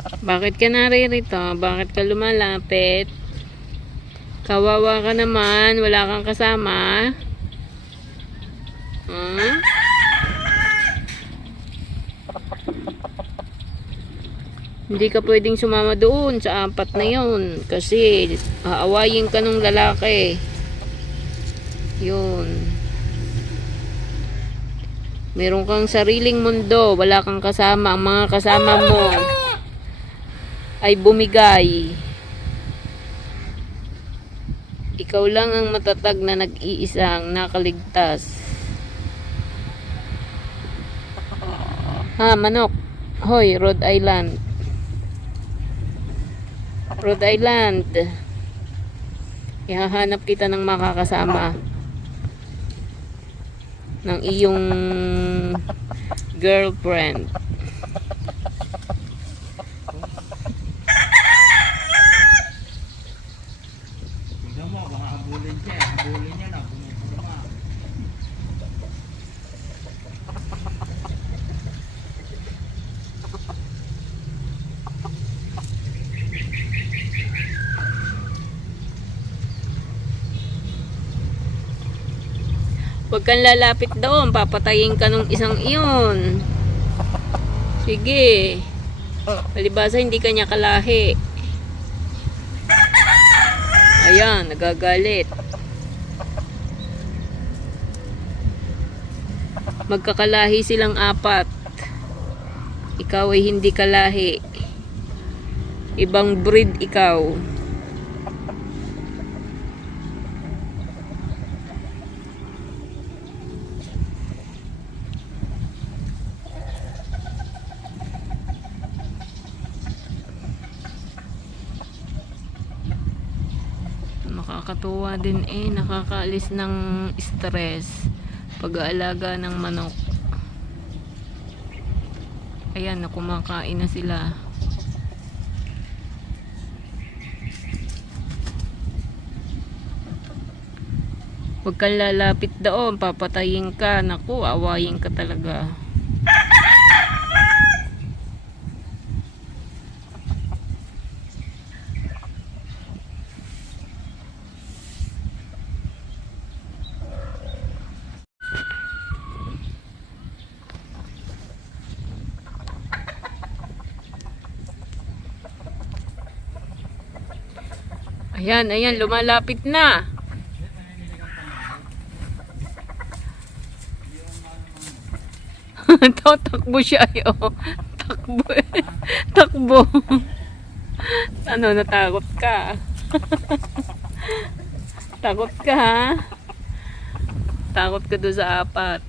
Bakit ka naririto? Bakit ka lumalapit? Kawawa ka naman. Wala kang kasama. Hmm? Hindi ka pwedeng sumama doon sa apat na yun. Kasi aawayin ka nung lalaki. Yun. Meron kang sariling mundo. Wala kang kasama. Ang mga kasama mo ay bumigay. Ikaw lang ang matatag na nag-iisang nakaligtas. Ha, manok. Hoy, Rhode Island. Rhode Island. Ihahanap kita ng makakasama ng iyong girlfriend. Tingnan mo, baka habulin siya. Habulin niya na. Pumupulma. Huwag kang lalapit doon. Papatayin ka nung isang iyon. Sige. Palibasa hindi kanya kalahi. Ayan, nagagalit. Magkakalahi silang apat. Ikaw ay hindi kalahi. Ibang breed ikaw. Nakakatuwa din nakakaalis ng stress pag-aalaga ng manok. Ayan, kumakain na sila. Huwag kang lalapit doon, papatayin ka. Naku, awayin ka talaga. Ayan, ayan, lumalapit na. Takbo siya, oh. Takbo. Takbo. Ano, natakot ka? Takot ka, ha? Takot ka doon sa apat.